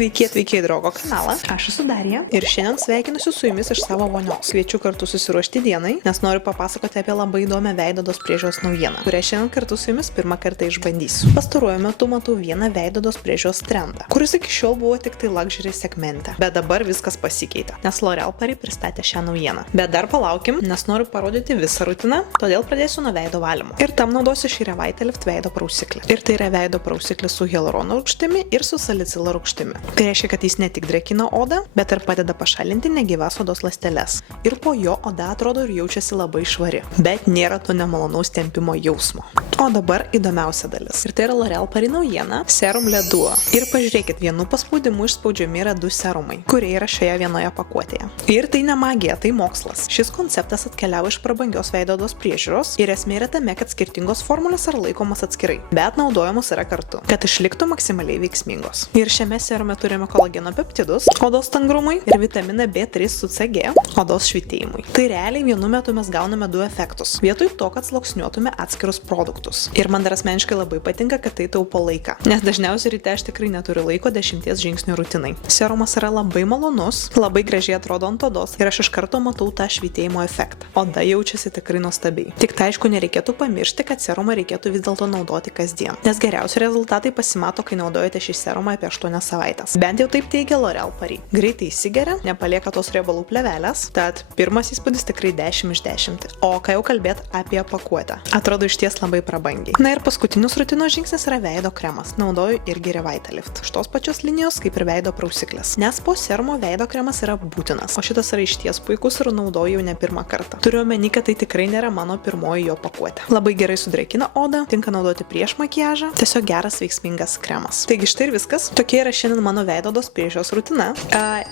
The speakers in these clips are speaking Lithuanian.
Sveiki atvykę į Drogo kanalą. Aš esu Darija ir šiandien sveikinusiu su jumis iš savo vonios. Kviečiu kartu susiruošti dienai, nes noriu papasakoti apie labai įdomią veidodos priežiūros naujieną, kurią šiandien kartu su jumis pirmą kartą išbandysiu. Pastaruoju metu matau vieną veidodos priežiūros trendą, kuris iki šiol buvo tik tai luxury segmente, bet dabar viskas pasikeitė, nes L'Oréal Paris pristatė šią naujieną. Bet dar palaukim, nes noriu parodyti visą rutiną, todėl pradėsiu nuo veido valymo. Ir tam naudosiu šį Revitalift veido prausiklį. Ir tai yra veido prausiklis su hialurono rūgštimi ir su salicilo rūgštimi. Tai reiškia, kad jis ne tik drekina odą, bet ir padeda pašalinti negyvas odos ląsteles. Ir po jo oda atrodo ir jaučiasi labai švari, bet nėra to nemalonaus tempimo jausmo. O dabar įdomiausia dalis. Ir tai yra L'Oréal Paris naujiena Serum Le Duo. Ir pažiūrėkit, vienu paspaudimu išspaudžiami yra 2 serumai, kurie yra šioje vienoje pakuotėje. Ir tai ne magija, tai mokslas. Šis konceptas atkeliavo iš prabangios veidodos priežiūros ir esmė yra tame, kad skirtingos formulės yra laikomas atskirai, bet naudojamos yra kartu, kad išliktų maksimaliai veiksmingos. Ir šiame serume turime kolageno peptidus odos tangrumui ir vitaminą B3 su CG odos švytėjimui. Tai realiai vienu metu mes gauname 2 efektus, vietoj to, kad sluoksniuotume atskirus produktus. Ir man dar asmeniškai labai patinka, kad tai taupo laiką, nes dažniausiai ryte aš tikrai neturiu laiko 10 žingsnių rutinai. Serumas yra labai malonus, labai gražiai atrodo ant odos ir aš iš karto matau tą švytėjimo efektą. Oda jaučiasi tikrai nuostabiai. Tik tai aišku, nereikėtų pamiršti, kad serumą reikėtų vis dėlto naudoti kasdien, nes geriausi rezultatai pasimato, kai naudojate šį serumą apie 8 savaitės. Bent jau taip teigia L'Oréal Paris. Greitai įsigeria, nepalieka tos riebalų plėvelės, tad pirmas įspūdis tikrai 10 iš 10. O ką jau kalbėt apie pakuotę. Atrodo išties labai prabangiai. Na ir paskutinis rutinos žingsnis yra veido kremas. Naudoju irgi Revitalift. Iš tos pačios linijos kaip ir veido prausiklis. Nes po serumo veido kremas yra būtinas. O šitas yra išties puikus ir naudoju jau ne pirmą kartą. Turiu omeny, kad tai tikrai nėra mano pirmoji jo pakuotė. Labai gerai sudrėkina odą, tinka naudoti prieš makiažą. Tiesiog geras veiksmingas kremas. Taigi štai ir viskas. Tokia yra šiandien mano veidodos priežiūros rutina.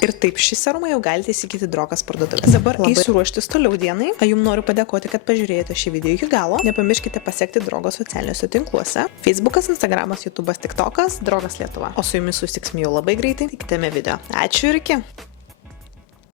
Ir taip, šį serumą jau galite įsigyti Drogas parduotuvėse. Dabar eisiu ruoštis toliau dienai. Jums noriu padėkoti, kad pažiūrėjote šį video iki galo. Nepamirškite pasiekti Drogos socialiniuose tinkluose. Facebookas, Instagramas, YouTube'as, TikTokas, Drogas Lietuva. O su jumis susitiksime jau labai greitai kitame video. Ačiū ir iki.